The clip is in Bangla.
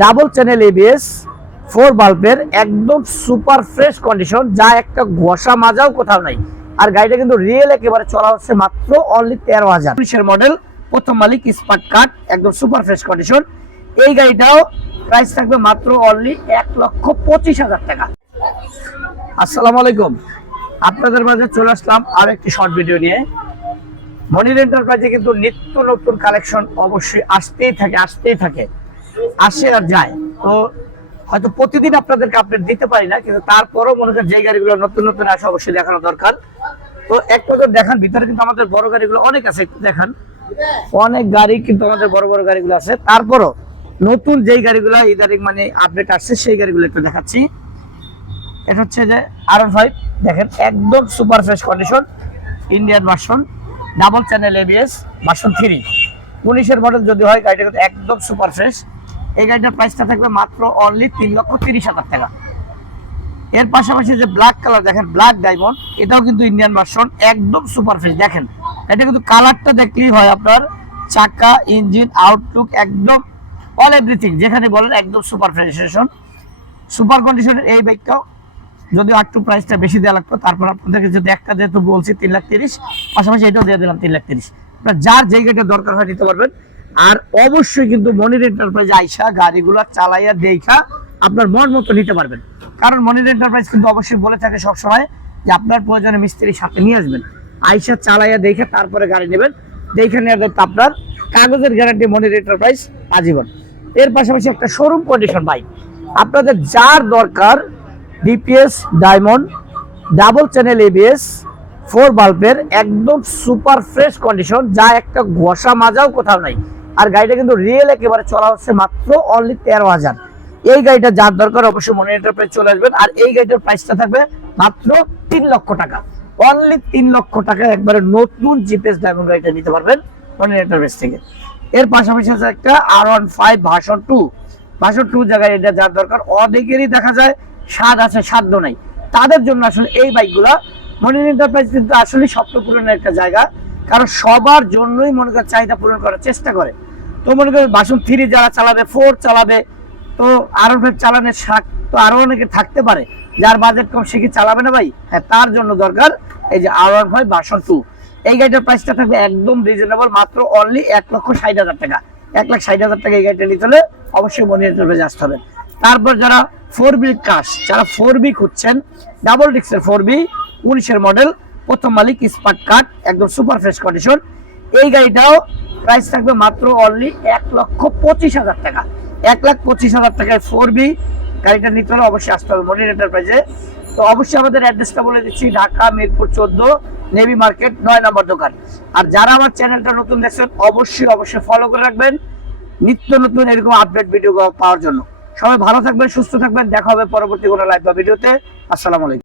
ডাবল চ্যানেল এবিএস 4 বাল্বের একদম সুপার ফ্রেশ কন্ডিশন, যা একটা ঘষা মাজাও কোথাও নাই। আর গাড়িটা কিন্তু রিয়েল একেবারে চলা হচ্ছে মাত্র অনলি 13,000। 19 মডেল, প্রথম মালিক, স্মার্ট কার্ড, একদম সুপার ফ্রেশ কন্ডিশন। এই গাড়িটাও প্রাইস থাকবে মাত্র অনলি 1,25,000 টাকা। আসসালামু আলাইকুম, আপনাদের মাঝে চলে আসলাম আর একটি শর্ট ভিডিও নিয়ে। মনির এন্টারপ্রাইজে কিন্তু নিত্য নতুন কালেকশন অবশ্যই আসতেই থাকে, আসে আর যায়। তো হয়তো প্রতিদিন আপনাদেরকে আপডেট দিতে পারি না, কিন্তু তারপরও মনে করেন যে গাড়িগুলো নতুন নতুন আসে অবশ্যই দেখানো দরকার। তো এক নজর দেখান, ভিতরে কিন্তু আমাদের বড় গাড়িগুলো অনেক আছে, একটু দেখান। অনেক গাড়ি কিন্তু আমাদের বড় বড় গাড়িগুলো আছে, তারপরও নতুন যেই গাড়িগুলো ইদারিং মানে আপডেট আসছে সেই গাড়িগুলো একটু দেখাচ্ছি। এটা হচ্ছে যে R15, দেখেন একদম super fresh condition, Indian version, double channel ABS, version 3, 19 model যদি হয়, গাড়িটা কিন্তু একদম সুপার ফ্রেশ। এই গাড়িটার প্রাইসটা থাকবে মাত্র অনলি 3,30,000 টাকা। এর পাশাপাশি যে ব্ল্যাক কালার দেখেন, ব্ল্যাক ডায়মন্ড, এটাও কিন্তু ইন্ডিয়ান ভার্সন, একদম সুপার ফ্রেশ। দেখেন এটা কিন্তু কালারটা দেখলেই হয় আপনার, চাকা, ইঞ্জিন, আউটলুক, একদম অল এভরিথিং যেখানে বলেন একদম সুপার ফ্রেশ সুপার কন্ডিশনের। এই বাইকটাও যদি একটু প্রাইসটা বেশি দেওয়া লাগতো, তারপর আপনাদেরকে যদি একটা যেহেতু বলছি 3,30,000, পাশাপাশি এটাও দিয়ে দিলাম 3,30,000। আপনার যার যেই গাড়িটা দরকার হয় নিতে পারবেন। আর অবশ্যই কিন্তু মনির এন্টারপ্রাইজ আইসা গাড়িগুলো চালাইয়া দেখা আপনার মন মতো নিতে পারবেন। কারণ মনির এন্টারপ্রাইজ কিন্তু অবশ্যই বলে থাকে সবসময় যে আপনার প্রয়োজনে মিস্ত্রির সাথে নিয়ে আসবেন, আইসা চালাইয়া দেখে তারপরে গাড়ি নেবেন। দেখে নেওয়ার দায়িত্ব আপনার, কাগজের গ্যারান্টি মনির এন্টারপ্রাইজ আজীবন। এর পাশাপাশি একটা শোরুম কন্ডিশন বাইক আপনাদের যার দরকার, DPS diamond, double channel ABS, 4 বাল্বের একদম সুপার ফ্রেশ কন্ডিশন, যা একটা ঘষা মাজাও কোথাও নাই। আর গাড়িটা কিন্তু রিয়েল একেবারে চলা হচ্ছে মাত্র অনলি 13,000। এই গাড়িটা যার দরকার অবশ্যই মনির এন্টারপ্রাইজ চলে আসবেন। আর এই গাড়িটার প্রাইসটা থাকবে মাত্র 3 লক্ষ টাকা, অনলি 3 লক্ষ টাকা একবারে নতুন জিপিএস ডায়মন্ড গাড়িটা নিতে পারবেন মনির এন্টারপ্রাইজ থেকে। এর পাশাপাশি আছে একটা R15 ভার্সন 2 জায়গায়, এটা যার দরকার, অনেকেরই দেখা যায় স্বাদ আছে সাধ্য নাই, তাদের জন্য আসলে এই বাইকগুলা। মনির এন্টারপ্রাইজ কিন্তু আসলে স্বপ্ন পূরণের একটা জায়গা, কারণ সবার জন্যই মনে করেন চাহিদা পূরণ করার চেষ্টা করে। তো মনে করেন ভার্সন 3 যারা চালাবে, 4 চালাবে, তো R15 চালানোর শখ তো আরো অনেকে থাকতে পারে, যার বাজেট কম সে কি চালাবে না ভাই? হ্যাঁ, তার জন্য দরকার এই যে R15 ভার্সন 2। এই গাড়িটার প্রাইসটা থাকবে একদম রিজনেবল, মাত্র অনলি 1,60,000 টাকা। 1,60,000 টাকা এই গাড়িটা নিতে হলে অবশ্যই মনির এন্টারপ্রাইজ আসতে হবে। তারপর যারা 4B কাশ, যারা 4B খুঁজছেন, ডাবল ডিক্সের 4B, 19 মডেল, প্রথম মালিক, স্মার্ট কার্ড, একদম সুপার ফ্রেশ কন্ডিশন। এই গাড়িটাও প্রাইস থাকবে মাত্র অনলি 1,25,000 টাকা। 1,25,000 টাকায় 4B গাড়িটা নিতে হলে অবশ্যই আসতে হবে মনির এন্টারপ্রাইজে। তো অবশ্যই আমাদের অ্যাড্রেসটা বলে দিচ্ছি, ঢাকা মিরপুর 14, নেভি মার্কেট, 9 নম্বর দোকান। আর যারা আমার চ্যানেলটা নতুন দেখছেন অবশ্যই ফলো করে রাখবেন নিত্য নতুন এরকম আপডেট ভিডিও পাওয়ার জন্য। সবাই ভালো থাকবেন, সুস্থ থাকবেন, দেখা হবে পরবর্তী কোনো লাইভ বা ভিডিওতে। আসসালামু আলাইকুম।